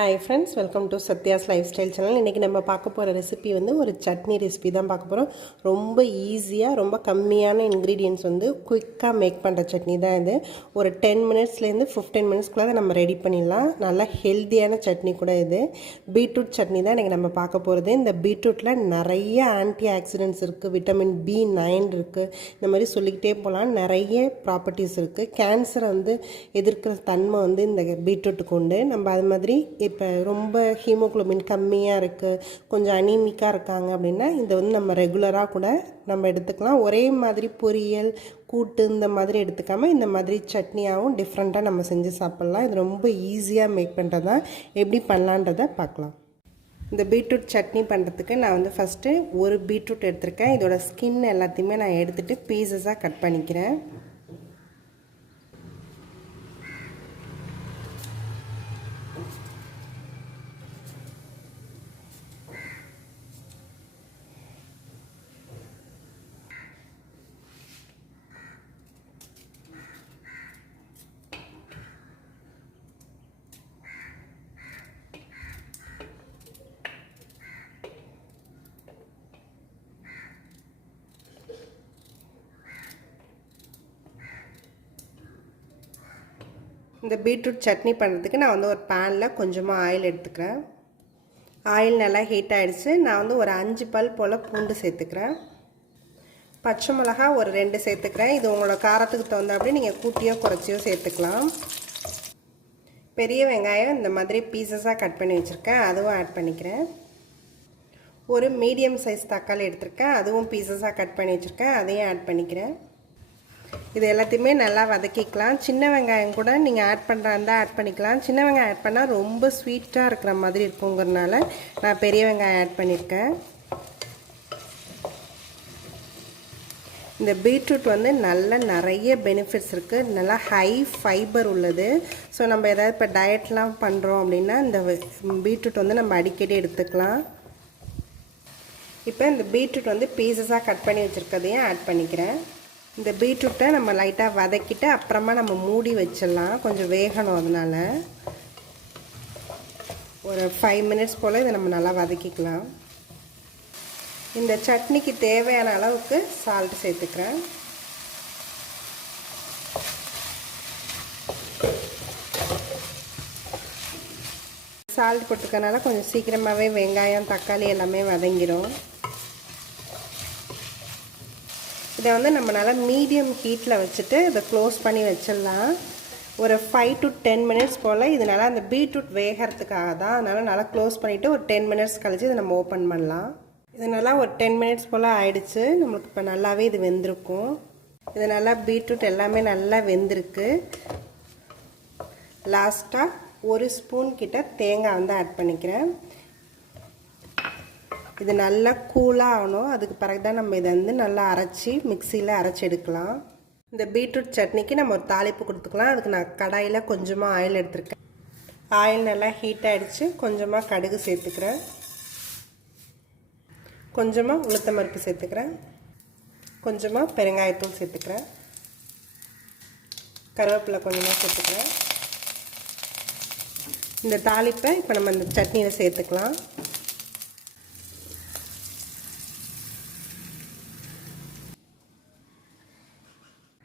Hi friends, welcome to Sathya's life style channel. இன்றைக்கி நம்ம பார்க்க போகிற ரெசிபி வந்து ஒரு சட்னி ரெசிபி தான் பார்க்க போகிறோம். ரொம்ப ஈஸியாக, ரொம்ப கம்மியான இன்க்ரீடியன்ட்ஸ் வந்து குயிக்காக மேக் பண்ணுற சட்னி தான் இது. ஒரு 10 மினிட்ஸ்லேருந்து 15 மினிட்ஸ்க்குள்ளே நம்ம ரெடி பண்ணிடலாம். நல்லா ஹெல்த்தியான சட்னி கூட இது. பீட்ரூட் சட்னி தான் இன்றைக்கி நம்ம பார்க்க போகிறது. இந்த பீட்ரூட்டில் நிறைய ஆன்டி ஆக்சிடென்ட்ஸ் இருக்குது, விட்டமின் B9 இருக்குது, இந்த மாதிரி சொல்லிக்கிட்டே போகலாம். நிறைய ப்ராப்பர்ட்டிஸ் இருக்குது. கேன்சரை வந்து எதிர்க்கிற தன்மை வந்து இந்த பீட்ரூட்டுக்கு உண்டு. நம்ம அது மாதிரி இப்போ ரொம்ப ஹீமோக்ளோபின் கம்மியாக இருக்குது, கொஞ்சம் அனீமிக்காக இருக்காங்க அப்படின்னா இதை வந்து நம்ம ரெகுலராக கூட நம்ம எடுத்துக்கலாம். ஒரே மாதிரி பொரியல், கூட்டு இந்த மாதிரி எடுத்துக்காமல் இந்த மாதிரி சட்னியாகவும் டிஃப்ரெண்ட்டாக நம்ம செஞ்சு சாப்பிட்லாம். இது ரொம்ப ஈஸியாக மேக் பண்ணுறதா. எப்படி பண்ணலான்றதை பார்க்கலாம். இந்த பீட்ரூட் சட்னி பண்ணுறதுக்கு நான் வந்து ஃபஸ்ட்டு ஒரு பீட்ரூட் எடுத்திருக்கேன். இதோட ஸ்கின் எல்லாத்தையுமே நான் எடுத்துகிட்டு பீசஸாக கட் பண்ணிக்கிறேன். இந்த பீட்ரூட் சட்னி பண்ணுறதுக்கு நான் வந்து ஒரு பேனில் கொஞ்சமாக ஆயில் எடுத்துக்கிறேன். ஆயில் நல்லா ஹீட் ஆகிடுச்சு. நான் வந்து ஒரு 5 பல் போல் பூண்டு சேர்த்துக்கிறேன். பச்சை மிளகா ஒரு 2 சேர்த்துக்கிறேன். இது உங்களோட காரத்துக்கு தகுந்தாப்படி நீங்கள் கூட்டியோ குறைச்சியோ சேர்த்துக்கலாம். பெரிய வெங்காயம் இந்த மாதிரி பீசஸாக கட் பண்ணி வச்சுருக்கேன், அதுவும் ஆட் பண்ணிக்கிறேன். ஒரு மீடியம் சைஸ் தக்காளி எடுத்திருக்கேன், அதுவும் பீசஸாக கட் பண்ணி வச்சுருக்கேன், அதையும் ஆட் பண்ணிக்கிறேன். இது எல்லாத்தையுமே நல்லா வதக்கிக்கலாம். சின்ன வெங்காயம் கூட நீங்கள் ஆட் பண்ணுறா இருந்தால் ஆட் பண்ணிக்கலாம். சின்ன வெங்காயம் ஆட் பண்ணால் ரொம்ப ஸ்வீட்டாக இருக்கிற மாதிரி இருக்குங்கிறதுனால நான் பெரிய வெங்காயம் ஆட் பண்ணியிருக்கேன். இந்த பீட்ரூட் வந்து நிறைய பெனிஃபிட்ஸ் இருக்குது. நல்லா ஹை ஃபைபர் உள்ளது. ஸோ நம்ம எதாவது இப்போ டயட்லாம் பண்ணுறோம் அப்படின்னா இந்த பீட்ரூட் வந்து நம்ம அடிக்கடி எடுத்துக்கலாம். இப்போ இந்த பீட்ரூட் வந்து பீசஸாக கட் பண்ணி வச்சுருக்கதையும் ஆட் பண்ணிக்கிறேன். இந்த பீட்ரூட்டை நம்ம லைட்டாக வதக்கிட்டு அப்புறமா நம்ம மூடி வச்சிடலாம், கொஞ்சம் வேகணும். அதனால் ஒரு 5 மினிட்ஸ் போல் இதை நம்ம நல்லா வதக்கிக்கலாம். இந்த சட்னிக்கு தேவையான அளவுக்கு சால்ட் சேர்த்துக்கிறேன். சால்ட் போட்டுக்கனால கொஞ்சம் சீக்கிரமாகவே வெங்காயம், தக்காளி எல்லாமே வதங்கிடும். இதை வந்து நம்ம நல்லா மீடியம் ஹீட்டில் வச்சுட்டு இதை க்ளோஸ் பண்ணி வச்சிடலாம். ஒரு 5 to 10 மினிட்ஸ் போல் இதனால் அந்த பீட்ரூட் வேகிறதுக்காக தான். அதனால் நல்லா க்ளோஸ் பண்ணிவிட்டு ஒரு 10 மினிட்ஸ் கழித்து இதை நம்ம ஓப்பன் பண்ணலாம். இது நல்லா ஒரு 10 மினிட்ஸ் போல் ஆயிடுச்சு. நம்மளுக்கு இப்போ நல்லாவே இது வெந்திருக்கும். இது நல்லா பீட்ரூட் எல்லாமே நல்லா வெந்திருக்கு. லாஸ்ட்டாக ஒரு ஸ்பூன் கிட்ட தேங்காய் வந்து ஆட் பண்ணிக்கிறேன். இது நல்லா கூலாக ஆகணும். அதுக்கு பிறகு தான் நம்ம இதை வந்து நல்லா அரைச்சி மிக்சியில் அரைச்சி எடுக்கலாம். இந்த பீட்ரூட் சட்னிக்கு நம்ம ஒரு தாளிப்பு கொடுத்துக்கலாம். அதுக்கு நான் கடாயில் கொஞ்சமாக ஆயில் எடுத்துருக்கேன். ஆயில் நல்லா ஹீட் ஆகிடுச்சு. கொஞ்சமாக கடுகு சேர்த்துக்கிறேன், கொஞ்சமாக உளுத்தம் பருப்பு சேர்த்துக்கிறேன், கொஞ்சமாக பெருங்காயத்தூள் சேர்த்துக்கிறேன், கருவேப்பிலை கொஞ்சமாக சேர்த்துக்கிறேன். இந்த தாளிப்பை இப்போ நம்ம இந்த சட்னியில் சேர்த்துக்கலாம்.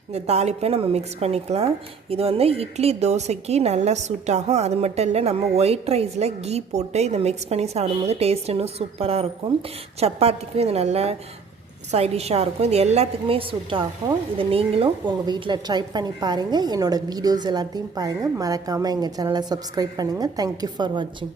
இந்த தாளிப்பை நம்ம மிக்ஸ் பண்ணிக்கலாம். இது வந்து இட்லி, தோசைக்கு நல்லா சூட் ஆகும். அது மட்டும் இல்லை, நம்ம ஒயிட் ரைஸில் கீ போட்டு இதை மிக்ஸ் பண்ணி சாப்பிடும்போது டேஸ்ட் இன்னும் சூப்பராக இருக்கும். சப்பாத்திக்கும் இது நல்ல சைட் டிஷ்ஷாக இருக்கும். இது எல்லாத்துக்குமே சூட் ஆகும். இதை நீங்களும் உங்கள் வீட்டில் ட்ரை பண்ணி பாருங்கள். என்னோடய வீடியோஸ் எல்லாத்தையும் பாருங்கள். மறக்காமல் எங்கள் சேனலை சப்ஸ்கிரைப் பண்ணுங்கள். தேங்க்யூ ஃபார் வாட்சிங்.